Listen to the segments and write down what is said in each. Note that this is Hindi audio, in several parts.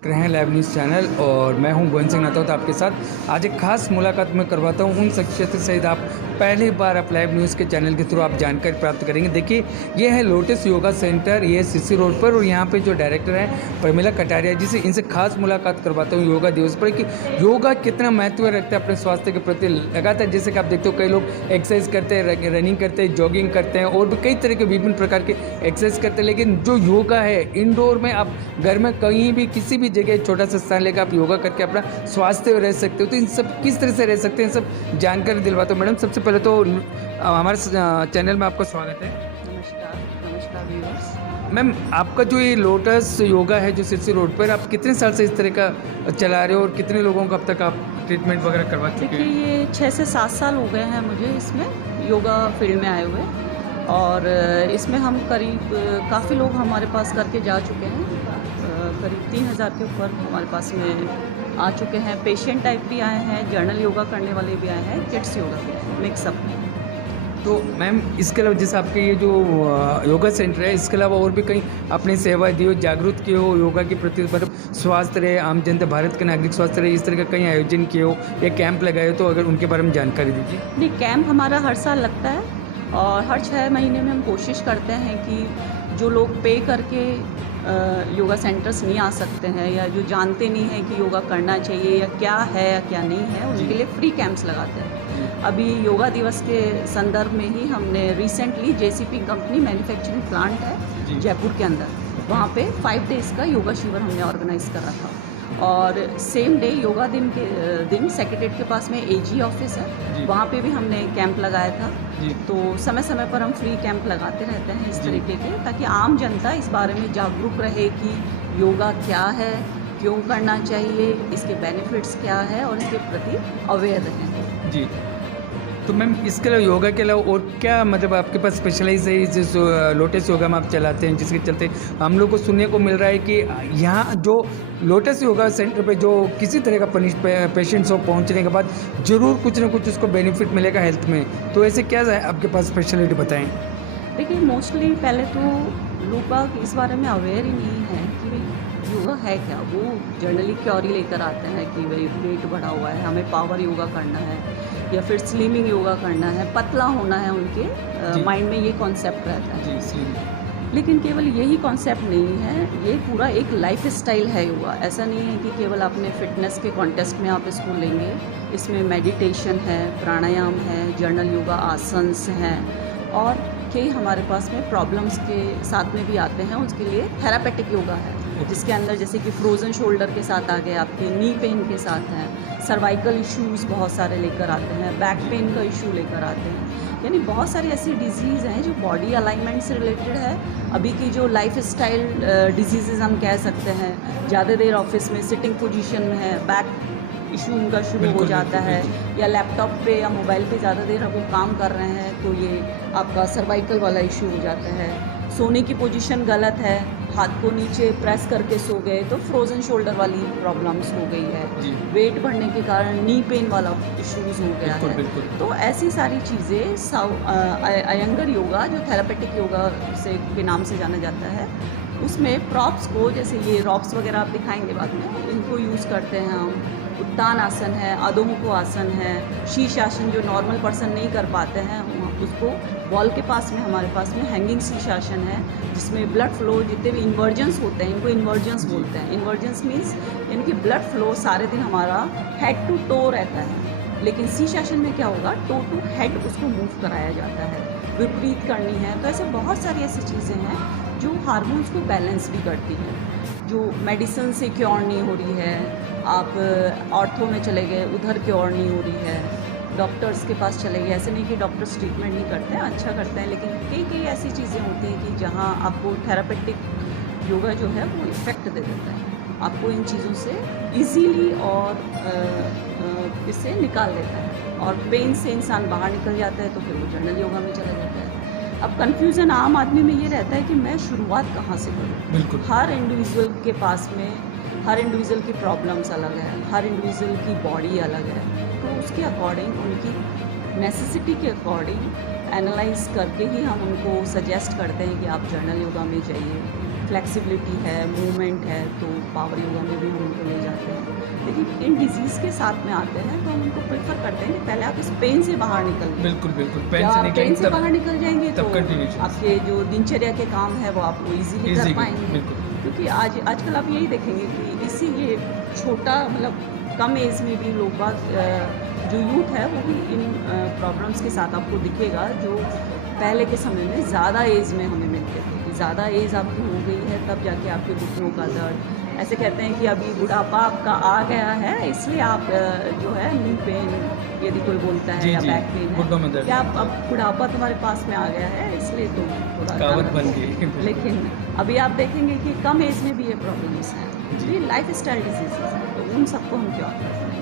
देख रहे हैं लाइव न्यूज़ चैनल और मैं हूं गोविंद सिंह नाथौत आपके साथ। आज एक खास मुलाकात मैं करवाता हूं उन शख्सियत से आप पहली बार आप लाइव न्यूज़ के चैनल के थ्रू आप जानकारी प्राप्त करेंगे। देखिए, ये है लोटस योगा सेंटर, ये सीसी रोड पर, और यहाँ पे जो डायरेक्टर हैं प्रमिला कटारिया जी से इनसे खास मुलाकात करवाता हूँ योगा दिवस पर कि योगा कितना महत्व रखता है अपने स्वास्थ्य के प्रति। लगातार जैसे कि आप देखते हो कई लोग एक्सरसाइज करते हैं, रनिंग करते हैं, जॉगिंग करते हैं और भी कई तरह के विभिन्न प्रकार के एक्सरसाइज करते हैं, लेकिन जो योगा है इंडोर में आप घर में कहीं भी किसी भी जगह छोटा सा स्थान लेकर आप योगा करके अपना स्वास्थ्य रह सकते हो। तो इन सब किस तरह से रह सकते हैं सब जानकारी दिलवाता हूँ। मैडम, सबसे पहले तो हमारे चैनल में आपका स्वागत है। नमस्कार व्यूअर्स। मैम, आपका जो ये लोटस योगा है जो सिरसी रोड पर, आप कितने साल से इस तरह का चला रहे हो और कितने लोगों को अब तक आप ट्रीटमेंट वगैरह करवा चुके देखिए, हैं? ये 6 से 7 साल हो गए हैं मुझे इसमें योगा फील्ड में आए हुए, और इसमें हम करीब काफ़ी लोग हमारे पास करके जा चुके हैं। करीब 3000 के ऊपर हमारे पास में आ चुके हैं। पेशेंट टाइप भी आए हैं, जर्नल योगा करने वाले भी आए हैं, किड्स योगा भी, मिक्सअप में। तो मैम, इसके अलावा जैसे आपके ये जो योगा सेंटर है, इसके अलावा और भी कहीं अपनी सेवा दी हो, जागरूक किए हो योगा के प्रति, मतलब स्वास्थ्य रहे, आम जनता, भारत के नागरिक स्वास्थ्य रहे, इस तरह का कहीं आयोजन किए हो या कैंप लगाए हो, तो अगर उनके बारे में जानकारी दीजिए। नहीं, कैंप हमारा हर साल लगता है और हर 6 महीने में हम कोशिश करते हैं कि जो लोग पे करके योगा सेंटर्स नहीं आ सकते हैं या जो जानते नहीं हैं कि योगा करना चाहिए या क्या है या क्या नहीं है, उनके लिए फ्री कैंप्स लगाते हैं। अभी योगा दिवस के संदर्भ में ही हमने recently JCP company manufacturing plant है जयपुर के अंदर, वहाँ पे 5 डेज़ का योगा शिविर हमने ऑर्गेनाइज करा था। और सेम डे योगा दिन सेक्रेटरीट के पास में AG ऑफिस है, वहाँ पे भी हमने कैंप लगाया था। तो समय समय पर हम फ्री कैंप लगाते रहते हैं इस तरीके के, ताकि आम जनता इस बारे में जागरूक रहे कि योगा क्या है, क्यों करना चाहिए, इसके बेनिफिट्स क्या है और इसके प्रति अवेयर रहें। जी, तो मैम इसके अलावा योगा के अलावा और क्या, मतलब आपके पास स्पेशलाइज है जिस लोटस योगा में आप चलाते हैं, जिसके चलते हम लोग को सुनने को मिल रहा है कि यहाँ जो लोटस योगा सेंटर पे जो किसी तरह का पेशेंट्स हो, पहुँचने के बाद ज़रूर कुछ ना कुछ उसको बेनिफिट मिलेगा हेल्थ में, तो ऐसे क्या है आपके पास स्पेशलिटी बताएं? देखिए, मोस्टली पहले तो लोग इस बारे में अवेयर ही नहीं है कि भाई योगा है क्या। वो जनरली क्योरी लेकर आते हैं कि भाई वेट बढ़ा हुआ है, हमें पावर योगा करना है या फिर स्लिमिंग योगा करना है, पतला होना है, उनके माइंड में ये कॉन्सेप्ट रहता है। लेकिन केवल यही कॉन्सेप्ट नहीं है, ये पूरा एक लाइफ स्टाइल है योगा। ऐसा नहीं है कि केवल अपने फिटनेस के कॉन्टेस्ट में आप इसको लेंगे। इसमें मेडिटेशन है, प्राणायाम है, जर्नल योगा आसन्स हैं, और कई हमारे पास में प्रॉब्लम्स के साथ में भी आते हैं, उसके लिए थेरापेटिक योगा है, जिसके अंदर जैसे कि फ्रोज़न शोल्डर के साथ आ गए, आपके नी पेन के साथ हैं, सर्वाइकल इश्यूज़ बहुत सारे लेकर आते हैं, बैक पेन का इशू लेकर आते हैं। यानी बहुत सारी ऐसी डिजीज़ हैं जो बॉडी अलाइनमेंट से रिलेटेड है। अभी की जो लाइफ स्टाइल डिजीज़ हम कह सकते हैं, ज़्यादा देर ऑफिस में सिटिंग पोजीशन में है, बैक इशू उनका शुरू हो जाता है, या लैपटॉप पे या मोबाइल पे ज़्यादा देर वो काम कर रहे हैं, तो ये आपका सर्वाइकल वाला इशू हो जाता है। सोने की पोजीशन गलत है, हाथ को नीचे प्रेस करके सो गए तो फ्रोज़न शोल्डर वाली प्रॉब्लम्स हो गई है। वेट बढ़ने के कारण नी पेन वाला इश्यूज़ हो गया है। तो ऐसी सारी चीज़ें अयंगर योगा, जो थेरापेटिक योगा से के नाम से जाना जाता है, उसमें प्रॉप्स को, जैसे ये रॉप्स वगैरह आप दिखाएंगे बाद में, इनको यूज़ करते हैं हम। उत्तान आसन है, अधोमुखो आसन है, शीश आसन जो नॉर्मल पर्सन नहीं कर पाते हैं, उसको वॉल के पास में हमारे पास में हैंगिंग शीश आसन है, जिसमें ब्लड फ्लो, जितने भी इन्वर्जन्स होते हैं, इनको इन्वर्जन्स बोलते हैं। इन्वर्जन्स मीन्स यानी कि ब्लड फ्लो सारे दिन हमारा हेड टू टो रहता है, लेकिन शीश आसन में क्या होगा, टो टू हेड उसको मूव कराया जाता है, विपरीत करनी है। तो ऐसे बहुत सारी ऐसी चीज़ें हैं जो हार्मोन्स को बैलेंस भी करती हैं, जो मेडिसिन से क्योर नहीं हो रही है। आप ऑर्थो में चले गए, उधर क्योर नहीं हो रही है, डॉक्टर्स के पास चले गए। ऐसे नहीं कि डॉक्टर्स ट्रीटमेंट नहीं करते हैं, अच्छा करते हैं, लेकिन कई ऐसी चीज़ें होती हैं कि जहाँ आपको थेरापेटिक योगा जो है वो इफ़ेक्ट दे देता है, आपको इन चीज़ों से इजीली और इससे निकाल देता है, और पेन से इंसान बाहर निकल जाता है, तो फिर वो जर्नल योगा में चला जाता है। अब कन्फ्यूज़न आम आदमी में ये रहता है कि मैं शुरुआत कहाँ से करूँ। बिल्कुल, हर इंडिविजुअल के पास में हर इंडिविजुअल की प्रॉब्लम्स अलग है, हर इंडिविजुअल की बॉडी अलग है, तो उसके अकॉर्डिंग, उनकी नेसेसिटी के अकॉर्डिंग एनालाइज करके ही हम उनको सजेस्ट करते हैं कि आप जर्नल योगा में जाइए। फ्लेक्सिबिलिटी है, मूवमेंट है, तो पावर योगा में भी हम उनको ले जाते हैं। लेकिन इन डिजीज़ के साथ में आते हैं तो हम उनको प्रेफर करते हैं कि पहले आप इस पेन से बाहर निकल बिल्कुल बिल्कुल पेन से बाहर निकल जाएंगे तो तब कंटिन्यूएशन आपके जो दिनचर्या के काम है वो आप इजीली कर पाएंगे। बिल्कुल क्योंकि आजकल आप यही देखेंगे कि इसी ये छोटा मतलब कम एज में भी लोग बाग जो यूथ है वो भी इन प्रॉब्लम्स के साथ आपको दिखेगा, जो पहले के समय में ज़्यादा एज में हमें मिलते थे कि ज़्यादा एज आपकी हो गई है तब जाके आपके घुटनों का दर्द, ऐसे कहते हैं कि अभी बुढ़ापा आपका आ गया है इसलिए आप जो है नी पेन यदि कोई बोलता है या बैक पेन है कि आप अब बुढ़ापा तुम्हारे पास में आ गया है इसलिए तो थोड़ा कहावत बन गई। लेकिन अभी आप देखेंगे कि कम एज में भी ये प्रॉब्लम्स हैं, ये लाइफ स्टाइल डिजीज़ हैं, तो उन सबको हम क्या करते हैं।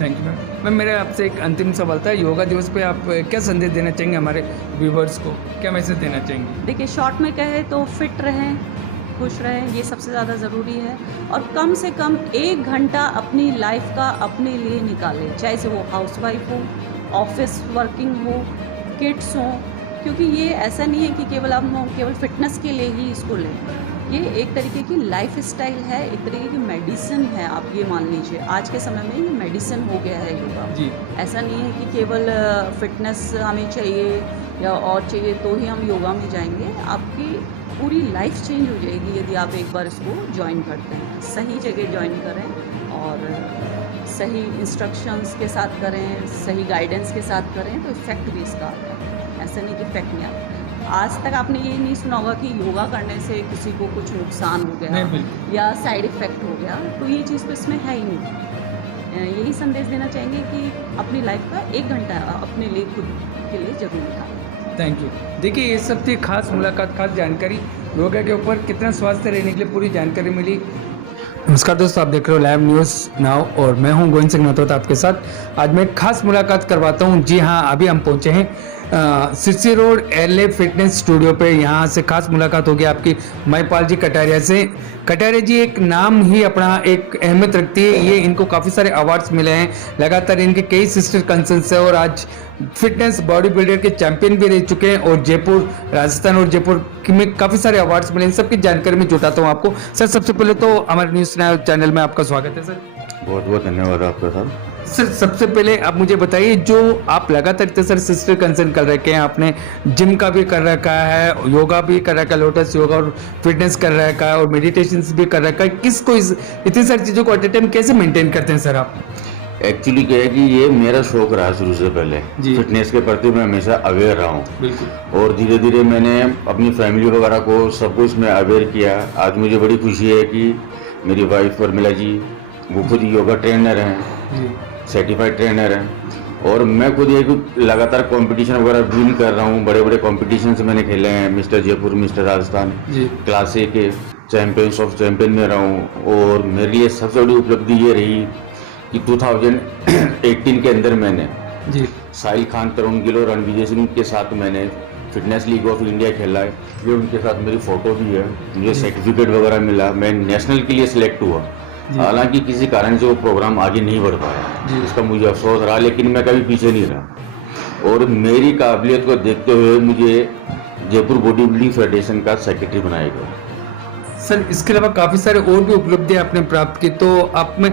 Thank you ma'am. मेरा आपसे एक अंतिम सवाल था, योगा दिवस पे आप क्या संदेश देना चाहेंगे हमारे व्यूवर्स को, क्या मैसेज देना चाहेंगे? देखिए शॉर्ट में कहे तो फिट रहें, खुश रहें, ये सबसे ज़्यादा ज़रूरी है, और कम से कम 1 घंटा अपनी लाइफ का अपने लिए निकालें, चाहे से वो हाउसवाइफ हो, ऑफिस वर्किंग हो, किड्स हों, क्योंकि ये ऐसा नहीं है कि केवल हम केवल फिटनेस के लिए ही इसको लें, ये एक तरीके की लाइफ स्टाइल है, एक तरीके की मेडिसिन है, आप ये मान लीजिए आज के समय में ये मेडिसिन हो गया है योगा जी। ऐसा नहीं है कि केवल फिटनेस हमें चाहिए या और चाहिए तो ही हम योगा में जाएंगे, आपकी पूरी लाइफ चेंज हो जाएगी यदि आप एक बार इसको ज्वाइन करते हैं। सही जगह ज्वाइन करें और सही इंस्ट्रक्शंस के साथ करें, सही गाइडेंस के साथ करें तो इफ़ेक्ट भी इसका आता है, ऐसा नहीं कि इफेक्ट नहीं आता। आज तक आपने ये नहीं सुना होगा कि योगा करने से किसी को कुछ नुकसान हो गया या साइड इफ़ेक्ट हो गया, तो ये चीज़ तो इसमें है ही नहीं। यही संदेश देना चाहेंगे कि अपनी लाइफ का 1 घंटा अपने लिए खुद के लिए ज़रूर निकालें। Thank you. देखिए ये सब थी खास मुलाकात, खास जानकारी योगा के ऊपर, कितना स्वास्थ्य रहने के लिए पूरी जानकारी मिली। नमस्कार दोस्तों, आप देख रहे हो लाइव न्यूज़ नाउ और मैं हूं गोविंद सिंह नतोता आपके साथ। आज मैं खास मुलाकात करवाता हूं। जी हां, अभी हम पहुंचे हैं Sirsi road LA fitness studio पे। यहाँ से खास मुलाकात होगी आपकी महिपाल जी कटारिया से। कटारिया जी एक नाम ही अपना एक अहमियत रखती है, ये इनको काफ़ी सारे अवार्ड्स मिले हैं, लगातार इनके कई सिस्टर कंसर्न्स है और आज फिटनेस बॉडी बिल्डर के चैंपियन भी रह चुके हैं और जयपुर राजस्थान और जयपुर में काफ़ी सारे अवार्ड्स मिले हैं। इन सबकी जानकारी में जुटाता हूँ आपको। सर सबसे पहले तो हमारे न्यूज़ चैनल में आपका स्वागत है सर। बहुत बहुत धन्यवाद आपका सर। सबसे पहले आप मुझे बताइए, जो आप लगातार इतने सारे सिस्टर कंसर्न कर रखे हैं, आपने जिम का भी कर रखा है, योगा भी कर रखा है, लोटस योगा और फिटनेस कर रखा है और मेडिटेशन भी कर रखा है, किसको इतनी सारी चीज़ों को एट ए टाइम कैसे मेंटेन करते हैं सर आप? एक्चुअली क्या है कि ये मेरा शौक रहा शुरू से पहले, फिटनेस के प्रति मैं हमेशा अवेयर रहा हूँ। बिल्कुल। और धीरे धीरे मैंने अपनी फैमिली वगैरह को सबको इसमें अवेयर किया। आज मुझे बड़ी खुशी है कि मेरी वाइफ उर्मिला जी वो खुद योगा ट्रेनर हैं, सर्टिफाइड ट्रेनर हैं, और मैं खुद एक लगातार कंपटीशन वगैरह विन कर रहा हूँ। बड़े बड़े कॉम्पिटिशन मैंने खेले हैं, mister Jaipur, mister Rajasthan, class ए के चैंपियंस ऑफ चैंपियन में रहा हूँ। और मेरे लिए सबसे बड़ी उपलब्धि ये रही कि 2018 के अंदर मैंने साहिल खान, तरुण गिल और रणविजय सिंह के साथ मैंने फिटनेस लीग ऑफ इंडिया खेला है। ये उनके साथ मेरी फ़ोटो भी है, मुझे सर्टिफिकेट वगैरह मिला, मैं नेशनल के लिए सिलेक्ट हुआ। हालांकि किसी कारण से वो प्रोग्राम आगे नहीं बढ़ पाया, इसका मुझे अफसोस रहा, लेकिन मैं कभी पीछे नहीं रहा। और मेरी काबिलियत को देखते हुए मुझे जयपुर बॉडी बिल्डिंग फेडरेशन का सेक्रेटरी बनाया गया। सर इसके अलावा काफ़ी सारे और भी उपलब्धियां आपने प्राप्त की, तो आप में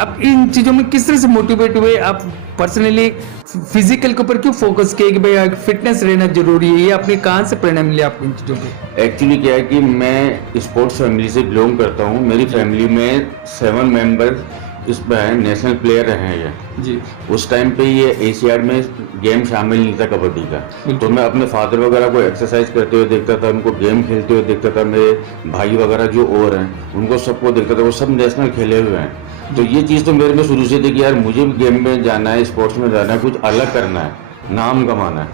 अब इन चीज़ों में किस तरह से मोटिवेट हुए? आप पर्सनली फिजिकल के ऊपर क्यों फोकस किए कि भाई फिटनेस रहना जरूरी है? ये आपने कहाँ से प्रेरणा मिली आपको इन चीज़ों की? एक्चुअली क्या है कि मैं स्पोर्ट्स फैमिली से बिलोंग करता हूँ। मेरी फैमिली में 7 मेंबर इसमें नेशनल प्लेयर रहे हैं ये जी। उस टाइम पे ये एशियाड में गेम शामिल नहीं था कबड्डी का, तो मैं अपने फादर वगैरह को एक्सरसाइज करते हुए देखता था, उनको गेम खेलते हुए देखता था, मेरे भाई वगैरह जो और हैं उनको सबको देखता था, वो सब नेशनल खेले हुए हैं। तो ये चीज़ तो मेरे में शुरू से थी कि यार मुझे भी गेम में जाना है, स्पोर्ट्स में जाना है, कुछ अलग करना है, नाम कमाना है।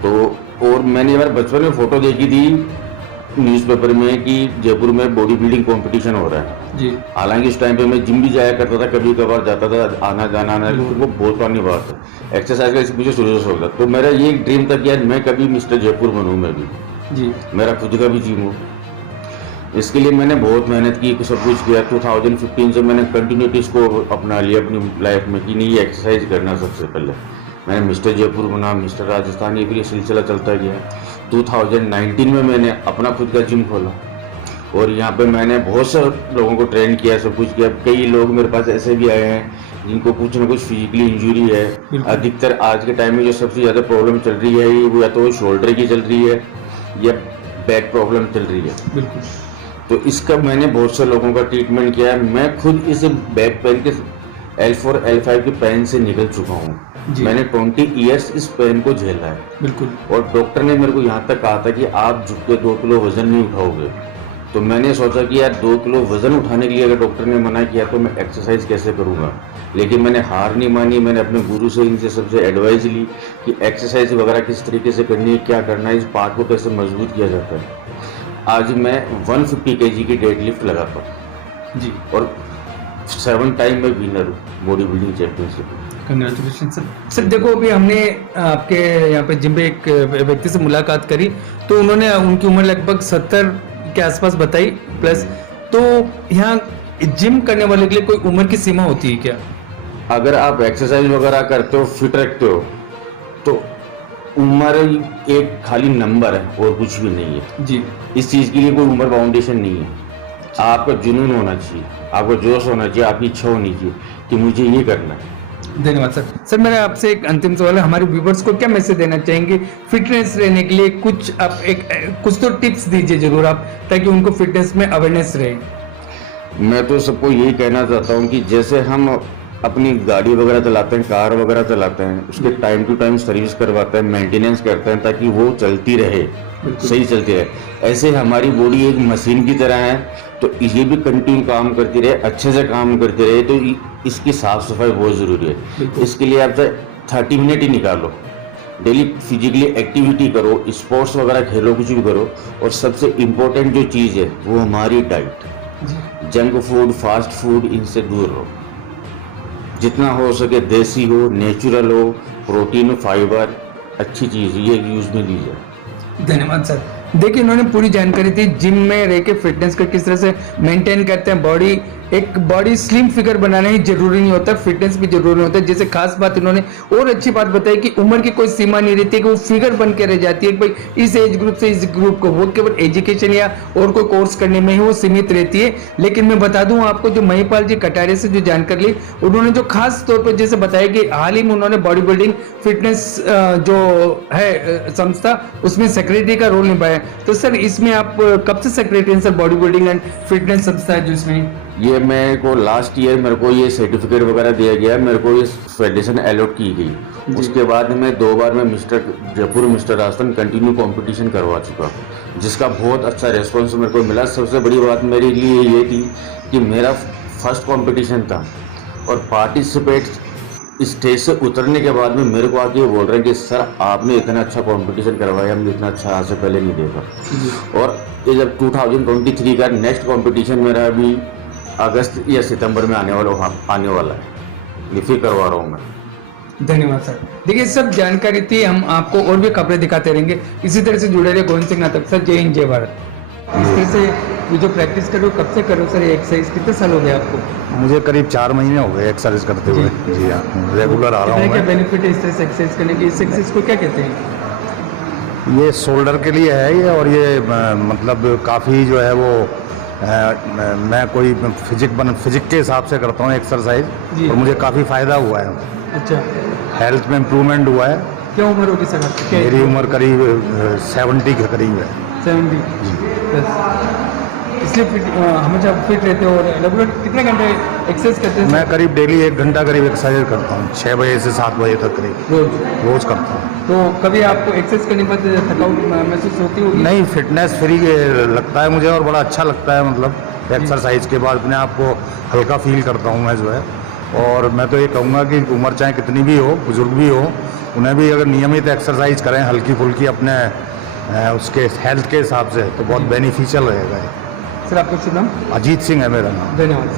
तो और मैंने यार बचपन में फ़ोटो देखी थी न्यूज़पेपर में कि जयपुर में बॉडी बिल्डिंग कंपटीशन हो रहा है जी। हालांकि उस टाइम पे मैं जिम भी जाया करता था, कभी कभार जाता था, आना जाना तो वो बहुत पुरानी बात है। एक्सरसाइज का मुझे शुरू से शौक था, तो मेरा ये एक ड्रीम था कि यार मैं कभी मिस्टर जयपुर बनूँ, मैं भी जी, मेरा खुद का भी जिम हो। इसके लिए मैंने बहुत मेहनत की, सब कुछ किया। 2015 से मैंने कंटिन्यूटीज को अपना लिया अपनी लाइफ में कि नहीं एक्सरसाइज करना। सबसे पहले मैंने मिस्टर जयपुर बना, मिस्टर राजस्थान, ये फिर ये सिलसिला चलता गया। 2019 में मैंने अपना खुद का जिम खोला और यहाँ पे मैंने बहुत से लोगों को ट्रेन किया, सब कुछ किया। कई लोग मेरे पास ऐसे भी आए हैं जिनको कुछ ना कुछ फिजिकली इंजरी है। अधिकतर आज के टाइम में जो सबसे ज़्यादा प्रॉब्लम चल रही है वो या तो शोल्डर की चल रही है या बैक प्रॉब्लम चल रही है। बिल्कुल। तो इसका मैंने बहुत से लोगों का ट्रीटमेंट किया है। मैं खुद इस बैक पेन के L4 L5 के पेन से निकल चुका हूँ। मैंने 20 ईयर्स इस पेन को झेला है। बिल्कुल। और डॉक्टर ने मेरे को यहाँ तक कहा था कि आप झुक के 2 किलो वजन नहीं उठाओगे। तो मैंने सोचा कि यार 2 किलो वजन उठाने के लिए अगर डॉक्टर ने मना किया तो मैं एक्सरसाइज कैसे करूँगा। लेकिन मैंने हार नहीं मानी। मैंने अपने गुरु से इनसे सबसे एडवाइस ली कि एक्सरसाइज वगैरह किस तरीके से करनी है, क्या करना है, इस पार्ट को कैसे मजबूत किया जाता है। आज मैं 150 kg की डेड लिफ्ट लगाता हूँ जी। और 7 टाइम में विनर हूँ body building championship. Congratulation sir. Sir देखो, अभी हमने आपके यहाँ पे जिम पे एक व्यक्ति से मुलाकात करी तो उन्होंने उनकी उम्र लगभग 70 के आसपास बताई प्लस। तो यहाँ जिम करने वाले के लिए कोई उम्र की सीमा होती है क्या? अगर आप एक्सरसाइज वगैरह करते हो, फिट रखते हो, तो उम्र एक खाली नंबर है और कुछ भी नहीं है जी। इस चीज़ के लिए कोई उम्र बाउंडेशन नहीं है। आपका जुनून होना चाहिए, आपका जोश होना चाहिए, आपकी इच्छा होनी चाहिए कि मुझे ये करना है। धन्यवाद सर। सर मेरा आपसे एक अंतिम सवाल है, हमारे व्यूवर्स को क्या मैसेज देना चाहेंगे फिटनेस रहने के लिए? कुछ आप कुछ तो टिप्स दीजिए जरूर आप, ताकि उनको फिटनेस में अवेयरनेस रहे। मैं तो सबको यही कहना चाहता हूँ कि जैसे हम अपनी गाड़ी वगैरह चलाते हैं, कार वगैरह चलाते हैं, उसके टाइम टू टाइम सर्विस करवाते हैं, मेंटेनेंस करते हैं ताकि वो चलती रहे, सही चलती रहे। ऐसे हमारी बॉडी एक मशीन की तरह है, तो ये भी कंटिन्यू काम करती रहे, अच्छे से काम करती रहे। तो इसकी साफ सफाई बहुत ज़रूरी है। इसके लिए आप 30 मिनट ही निकालो, डेली फिजिकली एक्टिविटी करो, स्पोर्ट्स वगैरह खेलो, कुछ भी करो। और सबसे इम्पोर्टेंट जो चीज़ है वो हमारी diet, junk food, fast food, इनसे दूर रहो। जितना हो सके देसी हो, नेचुरल हो, प्रोटीन, फाइबर, अच्छी चीज़ ये यूज़ में लीजिए। धन्यवाद सर। देखिए, इन्होंने पूरी जानकारी दी जिम में रह के फिटनेस को किस तरह से मेंटेन करते हैं। बॉडी स्लिम फिगर बनाना ही जरूरी नहीं होता, फिटनेस भी जरूरी होता है। जैसे खास बात इन्होंने और अच्छी बात बताई कि उम्र की कोई सीमा नहीं रहती है कि वो फिगर बन के रह जाती है कि भाई इस एज ग्रुप से इस ग्रुप को, वो केवल एजुकेशन या और कोई कोर्स करने में ही वो सीमित रहती है। लेकिन मैं बता दूं आपको, जो महिपाल जी कटारे से जो जानकारी ली, उन्होंने जो खास तौर पर जैसे बताया कि हाल ही में उन्होंने बॉडी बिल्डिंग फिटनेस जो है संस्था, उसमें सेक्रेटरी का रोल निभाया। तो सर इसमें आप कब से सेक्रेटरी हैं sir, body building and fitness संस्था है जो इसमें? ये मेरे को लास्ट ईयर मेरे को ये सर्टिफिकेट वगैरह दिया गया, मेरे को ये फेडरेशन अलॉट की गई। उसके बाद में 2 बार मैं mister Jaipur, mister Rajasthan continue competition करवा चुका, जिसका बहुत अच्छा रिस्पॉन्स मेरे को मिला। सबसे बड़ी बात मेरे लिए ये थी कि मेरा फर्स्ट कंपटीशन था और पार्टिसिपेट स्टेज से उतरने के बाद में मेरे को आके ये बोल रहे हैं कि सर आपने इतना अच्छा कंपटीशन करवाया, हमने इतना अच्छा आज से पहले नहीं देखा। और ये जब 2023 का नेक्स्ट कंपटीशन मेरा अभी अगस्त या सितंबर में आने वाला है, ये फिर करवा रहा हूँ मैं। धन्यवाद सर। देखिए सब जानकारी थी, हम आपको और भी खबरें दिखाते रहेंगे। इसी तरह से जुड़े रहे गोविंद सिंह नाटक सर। जय हिंद, जय भारत। इस तरह से ये जो प्रैक्टिस करो, कब से करो सर एक्सरसाइज? कितने साल हो गए आपको? मुझे करीब 4 महीने हो गए एक्सरसाइज करते हुए। जी हाँ, रेगुलर आ रहा हूँ। क्या बेनिफिट है इस तरह से एक्सरसाइज करने की? इस एक्सरसाइज को क्या कहते हैं? ये शोल्डर के लिए है ये, और ये मतलब काफ़ी जो है वो मैं कोई फिजिक के हिसाब से करता हूँ एक्सरसाइज, और मुझे काफ़ी फ़ायदा हुआ है। अच्छा, हेल्थ में इम्प्रूवमेंट हुआ है। क्या उम्र होगी सर आपकी? मेरी उम्र करीब 70 के करीब है। 70 इसलिए हमेशा फिट रहते हो। और रेगुलर कितने घंटे एक्सरसाइज करते हैं? मैं करीब डेली 1 घंटा करीब एक्सरसाइज करता हूँ, 6 बजे से 7 बजे तक करीब रोज़ करता हूँ। तो कभी आपको एक्सरसाइज करने के बाद थकावट महसूस होती होगी? नहीं, फिटनेस फ्री लगता है मुझे और बड़ा अच्छा लगता है। मतलब एक्सरसाइज के बाद अपने आप को हल्का फील करता हूँ मैं जो है। और मैं तो ये कहूँगा कि उम्र चाहे कितनी भी हो, बुजुर्ग भी हो, उन्हें भी अगर नियमित एक्सरसाइज करें हल्की फुल्की अपने उसके हेल्थ के हिसाब से, तो बहुत बेनिफिशियल रहेगा। सर आपका शुभ नाम? अजीत सिंह है मेरा नाम। धन्यवाद।